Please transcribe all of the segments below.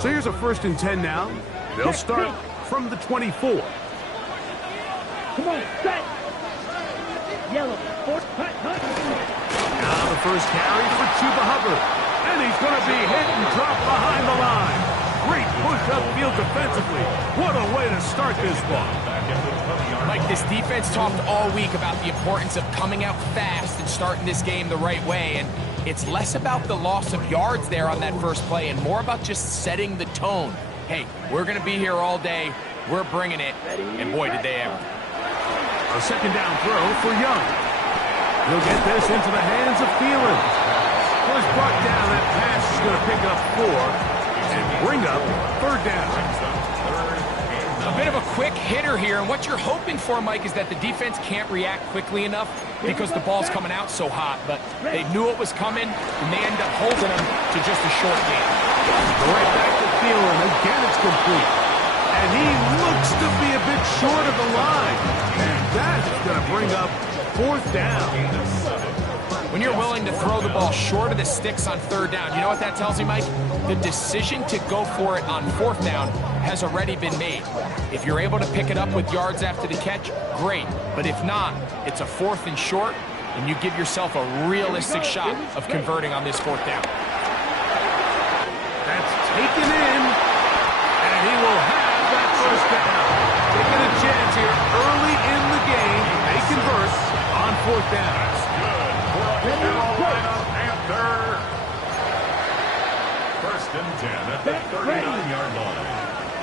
So here's a 1st and 10 now. They'll start from the 24. Come on, set. Yellow. Now the first carry for Chuba Hubbard. And he's going to be hit and dropped behind the line. Great push upfield defensively. What a way to start this one. Mike, this defense talked all week about the importance of coming out fast and starting this game the right way. And it's less about the loss of yards there on that first play and more about just setting the tone. Hey, we're going to be here all day. We're bringing it. And boy, did they ever. A 2nd down throw for Young. He'll get this into the hands of Thielen. Was brought down. That pass is going to pick up 4 and bring up 3rd down. A bit of a quick hitter here, and what you're hoping for, Mike, is that the defense can't react quickly enough because the ball's coming out so hot, but they knew it was coming, and they end up holding them to just a short game. Right back to Thielen. Again, it's complete. And he looks to be a bit short of the line. And that is going to bring up 4th down. When you're willing to throw the ball short of the sticks on 3rd down, you know what that tells me, Mike? The decision to go for it on 4th down has already been made. If you're able to pick it up with yards after the catch, great. But if not, it's a 4th and short, and you give yourself a realistic shot of converting on this 4th down. That's taken in, and he will have that 1st down. Taking a chance here early in the game. They convert on 4th down. Carolina Panther. 1st and 10 at the 39-yard line.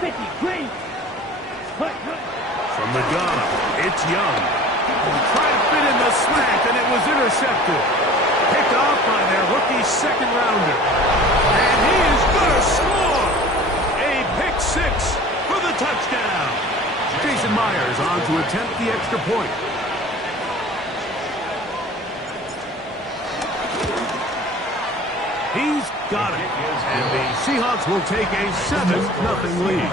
50, green. From the gun, it's Young. Trying to fit in the slant, and it was intercepted. Picked off by their rookie 2nd rounder. And he is going to score. A pick 6 for the touchdown. Jason Myers on to attempt the extra point. He's got it. And the Seahawks will take a 7-0 lead.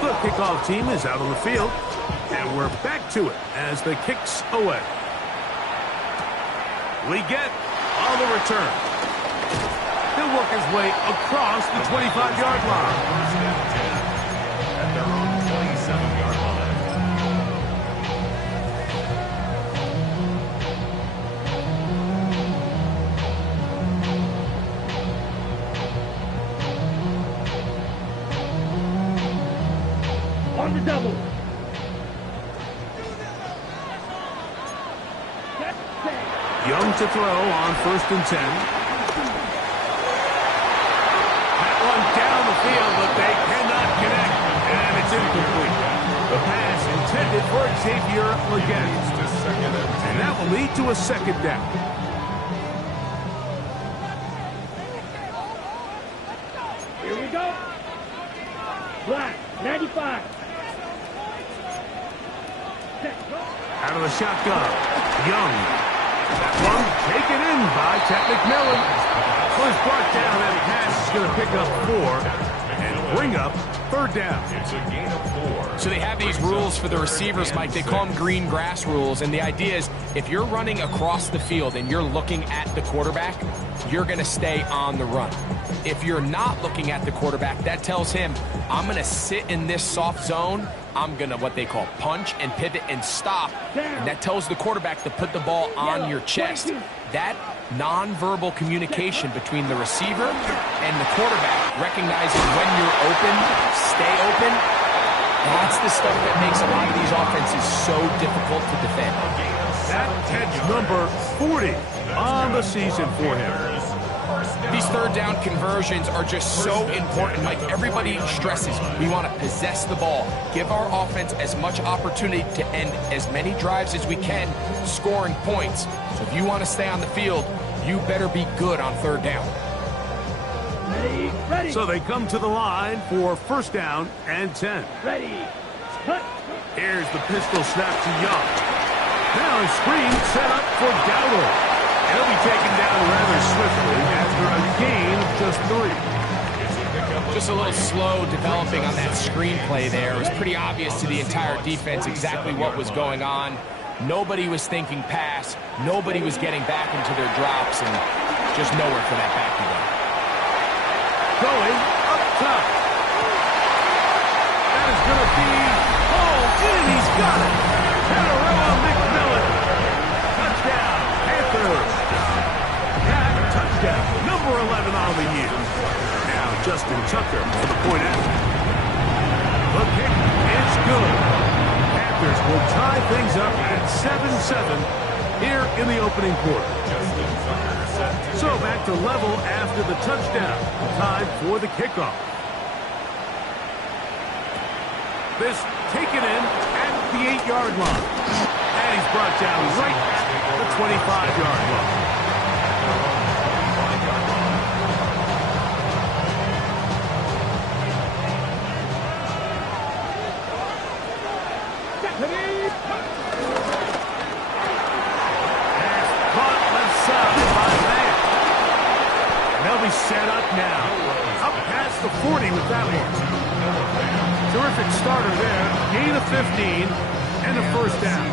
The kickoff team is out on the field. And we're back to it as the kicks away. Leggett on the return. He'll work his way across the 25-yard line. At their own 27-yard line. On the double. Young to throw on 1st and 10. That one down the field, but they cannot connect. And it's incomplete. The pass intended for Xavier Leggett. And that will lead to a 2nd down. Here we go. Black, 95. Out of the shotgun. Young. That one taken in by Ted McMillan. Was brought down, and pass is going to pick up 4 and bring up 3rd down. It's a gain of 4. So they have these rules for the receivers, Mike. They call them green grass rules. And the idea is if you're running across the field and you're looking at the quarterback, you're going to stay on the run. If you're not looking at the quarterback, that tells him, I'm going to sit in this soft zone. I'm going to what they call punch and pivot and stop. And that tells the quarterback to put the ball on your chest. That nonverbal communication between the receiver and the quarterback, recognizing when you're open, stay open, that's the stuff that makes a lot of these offenses so difficult to defend. That Ted's number 40 on the season for him. These 3rd down conversions are just so important. Like everybody stresses, we want to possess the ball, give our offense as much opportunity to end as many drives as we can, scoring points. So if you want to stay on the field, you better be good on 3rd down. Ready. So they come to the line for 1st down and 10. Ready. Cut. Here's the pistol snap to Young. Now a screen set up for Dowdle. He'll be taken down rather swiftly after a just 3. Just a little slow developing on that screenplay there. It was pretty obvious to the entire defense exactly what was going on. Nobody was thinking pass. Nobody was getting back into their drops, and just nowhere for that back to go. Going up top. That is going to be hauled in. He's got it. Panarella McMillan. Touchdown, Panthers. That touchdown, number 11 on the year. Now Justin Tucker for the point after. The kick is good. Panthers will tie things up at 7-7 here in the opening quarter. So back to level after the touchdown. Time for the kickoff. This taken in at the 8-yard line. And he's brought down right at the 25-yard line. Set up now. Up past the 40 with that one. Terrific starter there. Gain of 15 and a first down.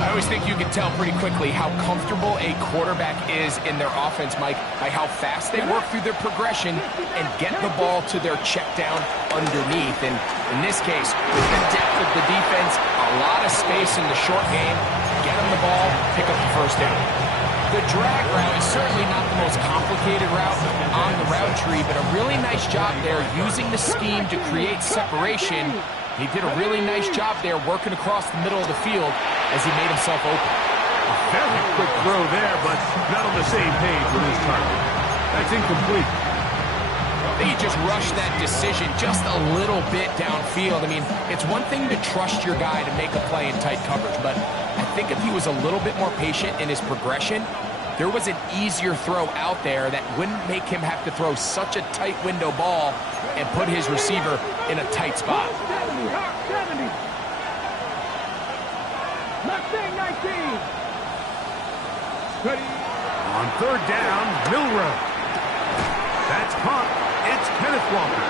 I always think you can tell pretty quickly how comfortable a quarterback is in their offense, Mike, by how fast they work through their progression and get the ball to their check down underneath. And in this case, with the depth of the defense, a lot of space in the short game, get them the ball, pick up the first down. The drag route is certainly not the most complicated route on the route tree, but a really nice job there using the scheme to create separation. He did a really nice job there working across the middle of the field as he made himself open. A very quick throw there, but not on the same page with his target. That's incomplete. I think he just rushed that decision just a little bit downfield. I mean, it's one thing to trust your guy to make a play in tight coverage, but I think if he was a little bit more patient in his progression, there was an easier throw out there that wouldn't make him have to throw such a tight window ball and put his receiver in a tight spot. 70. Mustang 19. Ready. On third down, Milroe. That's caught. It's Kenneth Walker.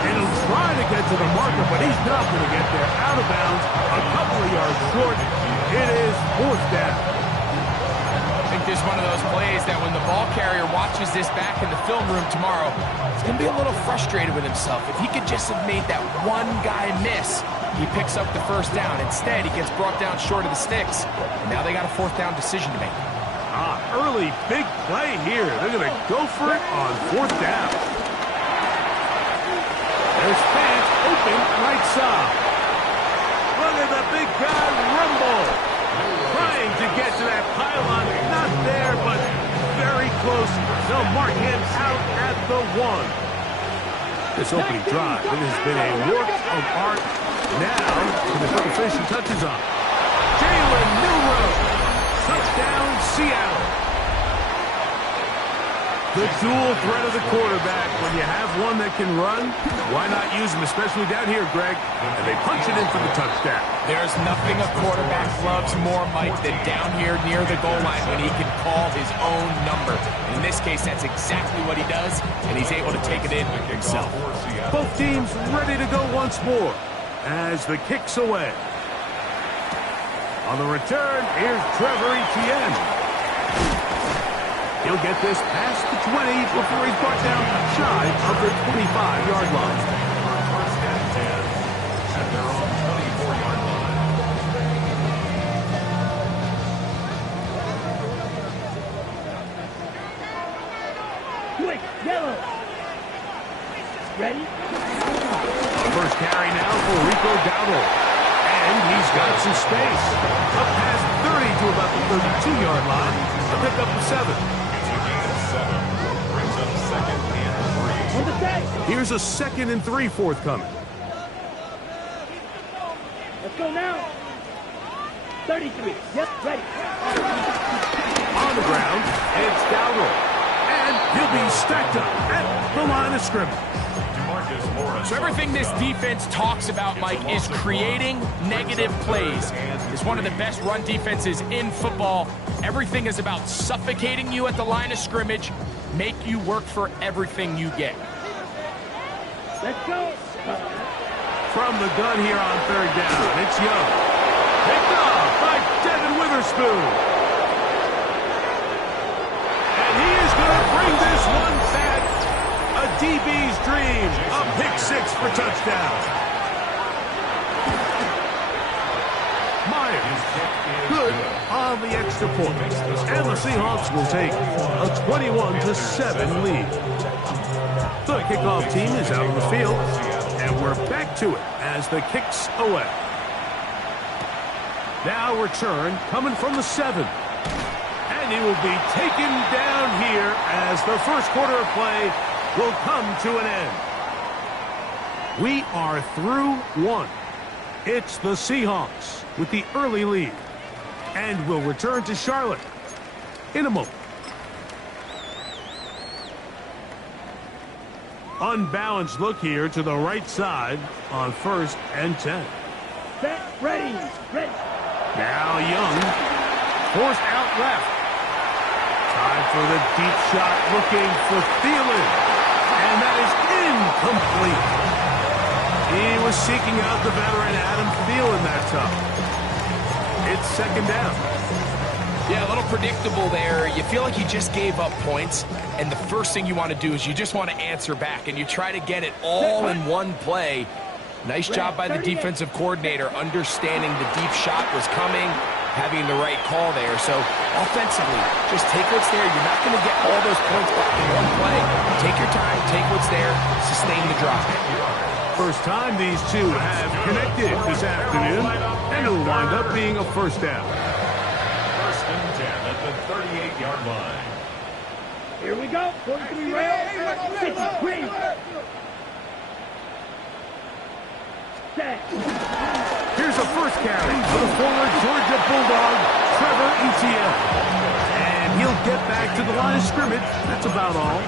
And he'll try to get to the marker, but he's not going to get there. Out of bounds, a couple of yards short. It is fourth down. I think this is one of those plays that when the ball carrier watches this back in the film room tomorrow, he's going to be a little frustrated with himself. If he could just have made that one guy miss, he picks up the first down. Instead, he gets brought down short of the sticks. And now they got a fourth down decision to make. Early big play here. They're going to go for it on fourth down. There's fans open right side. Look at the big guy rumble. Trying to get to that pylon. Not there, but very close. They'll mark him out at the 1. This opening drive, it has been a work of art. Now, to put the finishing touches on. Jalen Milroe. Touchdown, Seattle. The dual threat of the quarterback. When you have one that can run, why not use him, especially down here, Greg? And they punch it in for the touchdown. There's nothing a quarterback loves more, Mike, than down here near the goal line when he can call his own number. And in this case, that's exactly what he does, and he's able to take it in himself. Both teams ready to go once more as the kick's away. On the return, here's Trevor Etienne. He'll get this past the 20 before he's brought down shy of the 25-yard line. First and 10 at their own 24-yard line. Quick, yellow. Ready? First carry now for Rico Dowdle. And he's got some space. Up past 30 to about the 32-yard line. A pick up of 7. It's a gain of 7. Brings up second and 3. On the set. Here's a 2nd and 3 forthcoming. Let's go now. 33. Yep, ready. On the ground, it's Dowdle. And he'll be stacked up at the line of scrimmage. So everything this defense talks about, Mike, is creating negative plays. It's one of the best run defenses in football. Everything is about suffocating you at the line of scrimmage, make you work for everything you get. Let's go. From the gun here on third down, it's Young. Picked off by Devin Witherspoon. And he is going to bring this one back. A DB's dream. A pick six for touchdown. Myers, good on the extra point. And the Seahawks will take a 21-7 lead. The kickoff team is out on the field, and we're back to it as the kick's away. Now return coming from the 7. And he will be taken down here as the first quarter of play will come to an end. We are through one. It's the Seahawks with the early lead. And we'll return to Charlotte in a moment. Unbalanced look here to the right side on 1st and 10. Set, ready. Now Young, forced out left. Time for the deep shot, looking for Thielen. And that is incomplete. He was seeking out the veteran Adam Thielen that time. It's second down. Yeah, a little predictable there. You feel like you just gave up points, and the first thing you want to do is you just want to answer back, and you try to get it all in one play. Nice job by the defensive coordinator, understanding the deep shot was coming, having the right call there. So offensively, just take what's there. You're not going to get all those points back in one play. Take your time, take what's there, sustain the drive. First time these two have connected this afternoon, and it'll wind up being a first down. 1st and 10 at the 38-yard line. Here we go. 43 rail. 50 green. Set. Here's a first carry for the former Georgia Bulldog, Trevor Etienne. And he'll get back to the line of scrimmage. That's about all.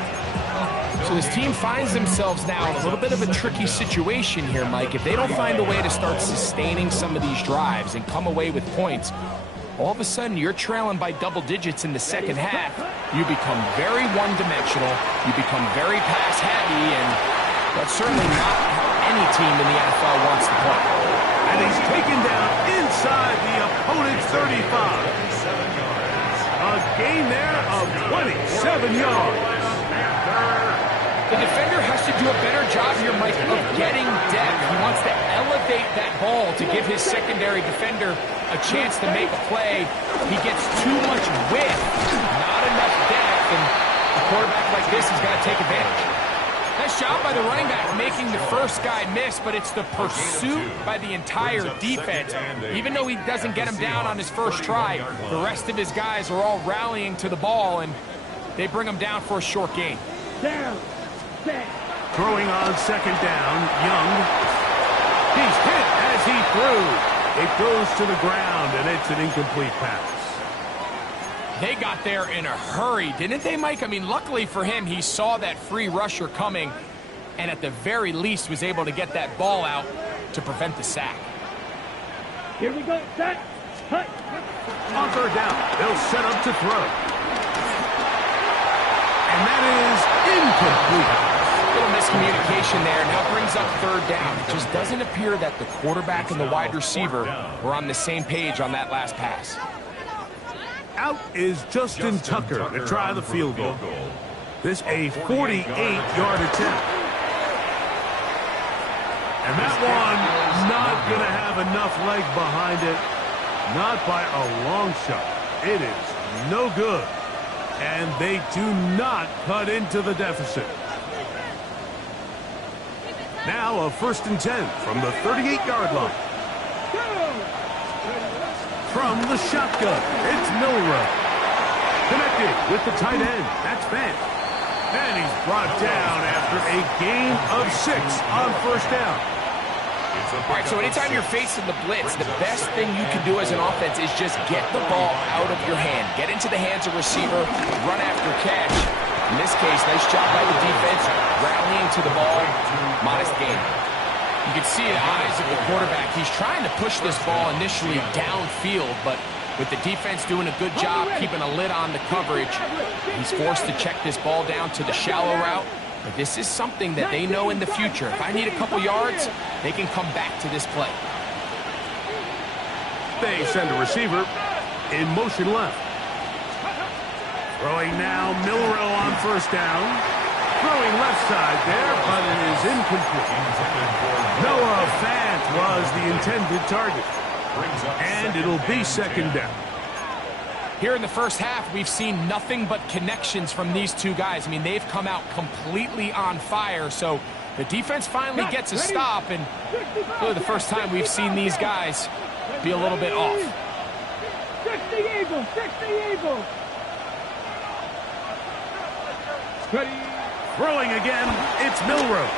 So this team finds themselves now in a little bit of a tricky situation here, Mike. If they don't find a way to start sustaining some of these drives and come away with points, all of a sudden you're trailing by double digits in the second half. You become very one-dimensional. You become very pass-heavy, and that's certainly not how any team in the NFL wants to play. And he's taken down inside the opponent's 35. A gain there of 27 yards. The defender has to do a better job here, Mike, of getting depth. He wants to elevate that ball to give his secondary defender a chance to make a play. He gets too much width, not enough depth, and a quarterback like this has got to take advantage. Nice job by the running back making the first guy miss, but it's the pursuit by the entire defense. Even though he doesn't get him down on his first try, the rest of his guys are all rallying to the ball, and they bring him down for a short gain. Down. Set. Throwing on second down, Young. He's hit as he threw. It goes to the ground, and it's an incomplete pass. They got there in a hurry, didn't they, Mike? I mean, luckily for him, he saw that free rusher coming, and at the very least was able to get that ball out to prevent the sack. Here we go. Set. Hut. On third down, they'll set up to throw. And that is incomplete. A little miscommunication there. Now brings up third down. It just doesn't appear that the quarterback and the wide receiver were on the same page on that last pass. Out is Justin Tucker to try the field goal. This a 48-yard attempt. And that one not going to have enough leg behind it. Not by a long shot. It is no good. And they do not cut into the deficit. Now a 1st and 10 from the 38-yard line. From the shotgun, it's Milroe. Connected with the tight end. That's Fant. And he's brought down after a gain of 6 on first down. All right, so anytime you're facing the blitz, the best thing you can do as an offense is just get the ball out of your hand. Get into the hands of receiver, run after catch. In this case, plays. Nice job by the defense, rallying to the ball. Modest gain. You can see the eyes of the quarterback. He's trying to push this ball initially downfield, but with the defense doing a good job keeping a lid on the coverage, he's forced to check this ball down to the shallow route. But this is something that they know in the future. If I need a couple yards, they can come back to this play. They send a receiver in motion left. Throwing now, Milroe on first down. Throwing left side there, but it is incomplete. Noah Fant was the intended target. And it'll be second down. Here in the first half, we've seen nothing but connections from these two guys. I mean, they've come out completely on fire, so the defense finally gets a stop, and really the first time we've seen these guys be a little bit off. 60 Eagles, 60 Eagles. Ready. Throwing again, it's Milroe.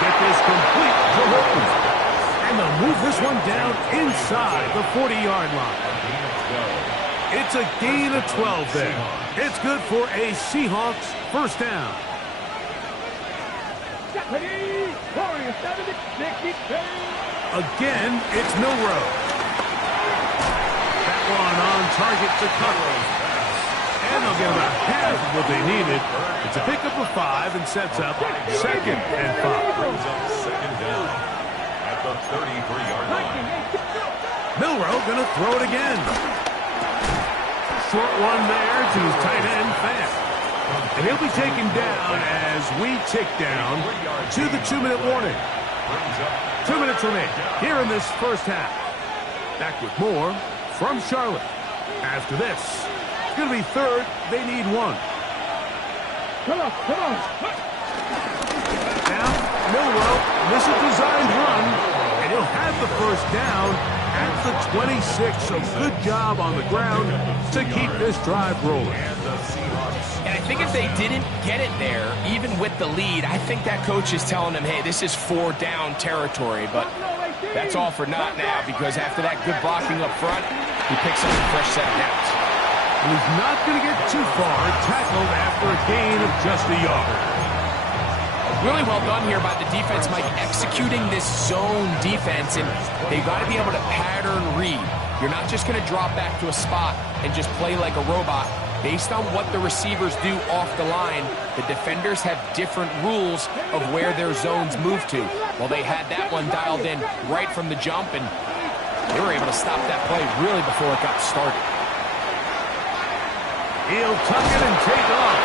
Get this complete to Horton. And they'll move this one down inside the 40-yard line. It's a gain of 12 there. It's good for a Seahawks first down. Again, it's Milroe. That one on target to cover. And they'll get about half of what they needed. It's a pickup of 5 and sets up second and 5. Brings up second down at the 33-yard line. Milroe going to throw it again. Short one there to his tight end, Fant. And he'll be taken down as we tick down to the 2-minute warning. 2 minutes remain here in this first half. Back with more from Charlotte. After this, it's going to be third. They need one. Come on, come on. Now, Milroe, this is a designed run, and he'll have the first down at the 26. So good job on the ground to keep this drive rolling. And I think if they didn't get it there, even with the lead, I think that coach is telling them, hey, this is 4 down territory. But that's all for naught now, because after that good blocking up front, he picks up a fresh set of downs. And he's not going to get too far, tackled after a gain of just a yard. Really well done here by the defense, Mike, executing this zone defense, and they've got to be able to pattern read. You're not just going to drop back to a spot and just play like a robot. Based on what the receivers do off the line, the defenders have different rules of where their zones move to. Well, they had that one dialed in right from the jump, and they were able to stop that play really before it got started. He'll tuck it and take off.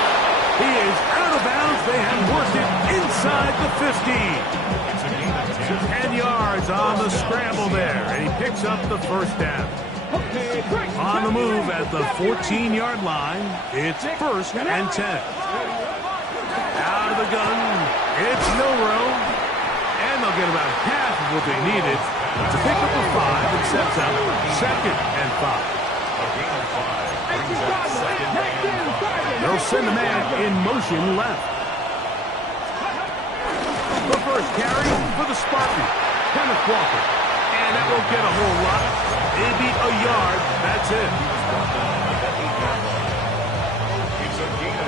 He is out of bounds. They have worked it inside the 50. 10 yards on the scramble there, and he picks up the first down. On the move at the 14-yard line, it's first and 10. Out of the gun, it's Milroe, and they'll get about half of what they needed to pick up a 5 and sets up second and 5. They'll send a man in motion left. The first carry for the Spartan, Kenneth Walker. And that won't get a whole lot. Maybe a yard. That's it.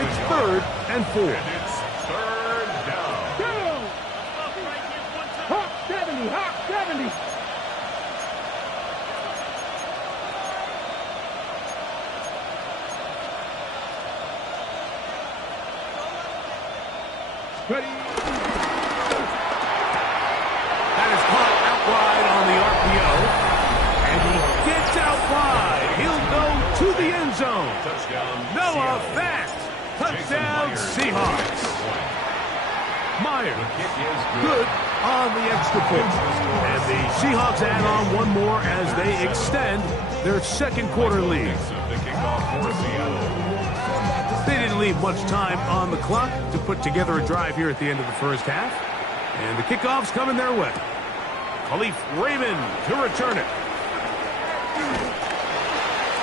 It's third and 4. It's third down. Hawk 70, Hawk 70. Ready. That is caught out wide on the RPO. And he gets out wide. He'll go to the end zone. Touchdown. Noah Fant. Touchdown Seahawks. Myers. Good on the extra point. And the Seahawks add on one more as they extend their second quarter lead. The kickoff for Seattle. They didn't leave much time on the clock to put together a drive here at the end of the first half. And the kickoff's coming their way. Khalif Raymond to return it.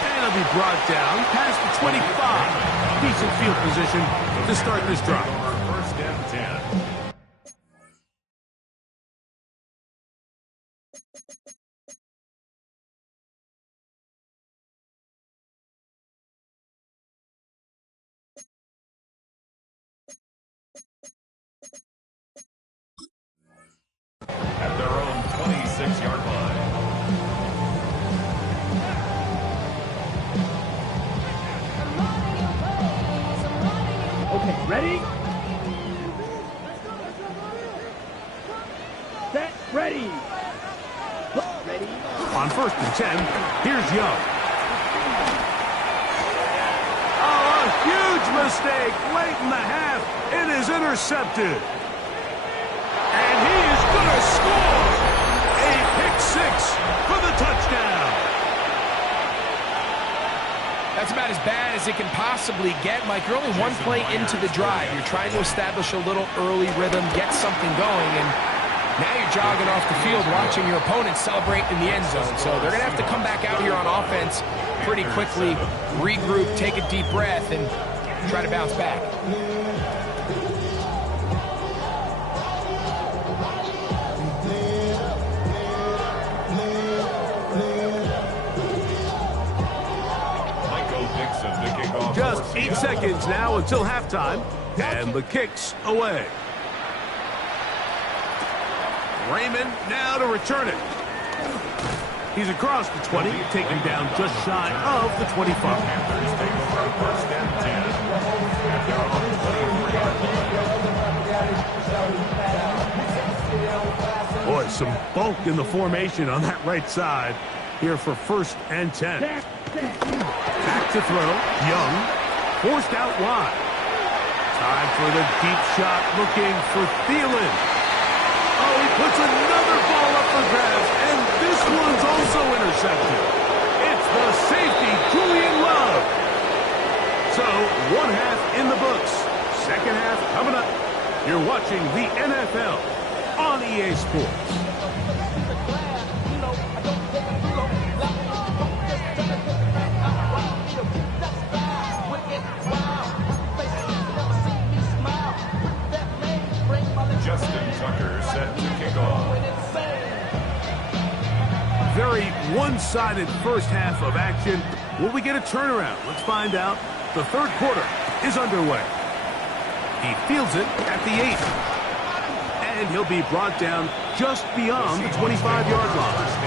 And it'll be brought down past the 25. Decent field position to start this drive. First and 10. Ready? Set. Ready. Ready. On 1st and 10, here's Young. Oh, a huge mistake late in the half. It is intercepted. And he is going to score. A pick six for the touchdown. That's about as bad as it can possibly get, Mike. You're only one play into the drive. You're trying to establish a little early rhythm, get something going, and now you're jogging off the field watching your opponent celebrate in the end zone. So they're going to have to come back out here on offense pretty quickly, regroup, take a deep breath, and try to bounce back. Just 8 seconds now until halftime, and the kick's away. Raymond now to return it. He's across the 20, taken down just shy of the 25. Boy, some bulk in the formation on that right side here for 1st and 10. Back to throw. Young. Forced out wide. Time for the deep shot, looking for Thielen. Oh, he puts another ball up for grabs, and this one's also intercepted. It's the safety, Julian Love. So, 1 half in the books. 2nd half coming up. You're watching the NFL on EA Sports. Justin Tucker set to kick off. Very one-sided first half of action. Will we get a turnaround? Let's find out. The 3rd quarter is underway. He fields it at the 8. And he'll be brought down just beyond the 25-yard line.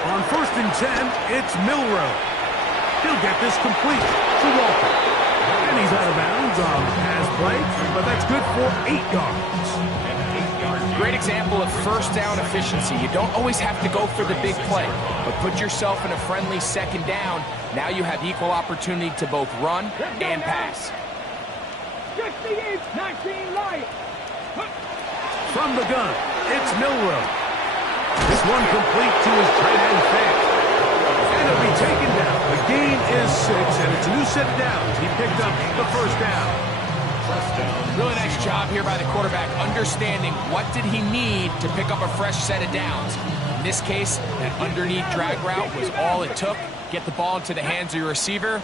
On 1st and 10, it's Milroe. He'll get this complete to Walker. And he's out of bounds on pass play, but that's good for 8 yards. Great example of first down efficiency. You don't always have to go for the big play, but put yourself in a friendly 2nd down. Now you have equal opportunity to both run and pass. 19 Lions. From the gun, it's Milroe. This one complete to his tight end Fant. And he'll be taken down. The gain is 6, and it's a new set of downs. He picked up the 1st down. Really nice job here by the quarterback, understanding what did he need to pick up a fresh set of downs. In this case, that underneath drag route was all it took. Get the ball into the hands of your receiver,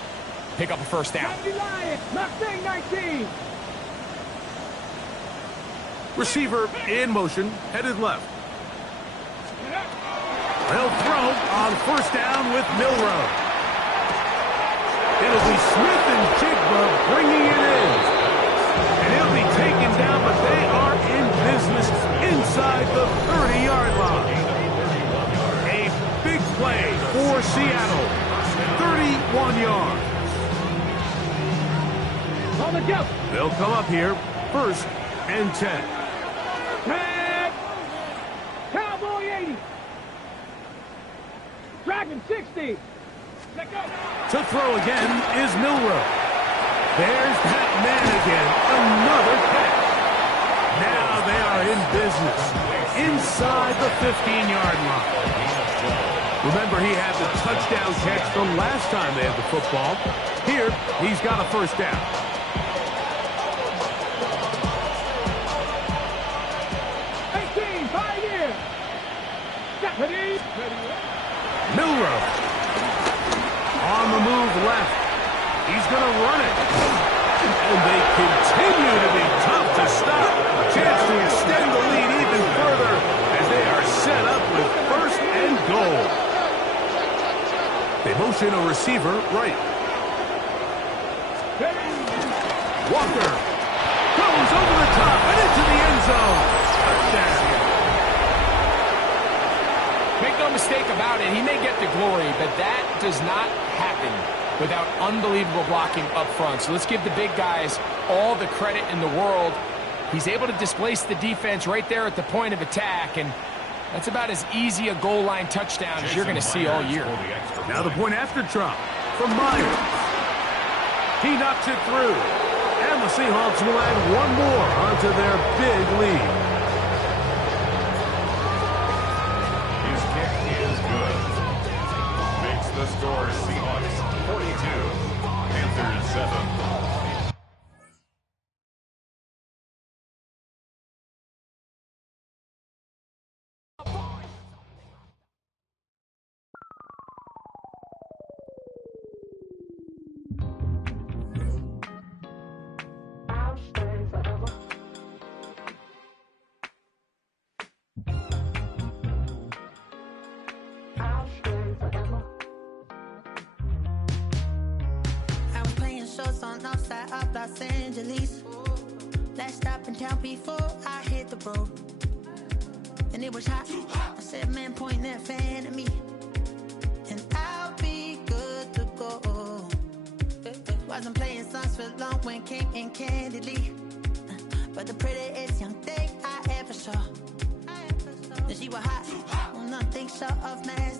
pick up a 1st down. 19. Receiver in motion, headed left. They'll throw on 1st down with Milroe. It'll be Smith and Jigba bringing it in. And he'll be taken down, but they are in business inside the 30-yard line. A big play for Seattle. 31 yards. On the go. They'll come up here, 1st and 10. Tag. Cowboy 80. Dragon 60. Let go. To throw again is Milroe. There's that man again. Another catch. Now they are in business. Inside the 15-yard line. Remember, he had the touchdown catch the last time they had the football. Here, he's got a 1st down. Milroe. On the move left. He's going to run it. And they continue to be tough to stop. A chance to extend the lead even further as they are set up with 1st and goal. They motion a receiver right. Walker goes over the top and into the end zone. Touchdown. Make no mistake about it, he may get the glory, but that does not happen without unbelievable blocking up front. So let's give the big guys all the credit in the world. He's able to displace the defense right there at the point of attack, and that's about as easy a goal line touchdown as you're going to see all year. Now the point after drop from Myers. He knocks it through. And the Seahawks will add one more onto their big lead. His kick is good. Makes the score Seahawks 42, Panthers 7. On outside of Los Angeles. Last stop in town before I hit the road. And it was hot. I said, man, point that fan at me. And I'll be good to go. Wasn't playing songs for long when came in candidly. But the prettiest young thing I ever saw. And she was hot. Well, nothing short of master.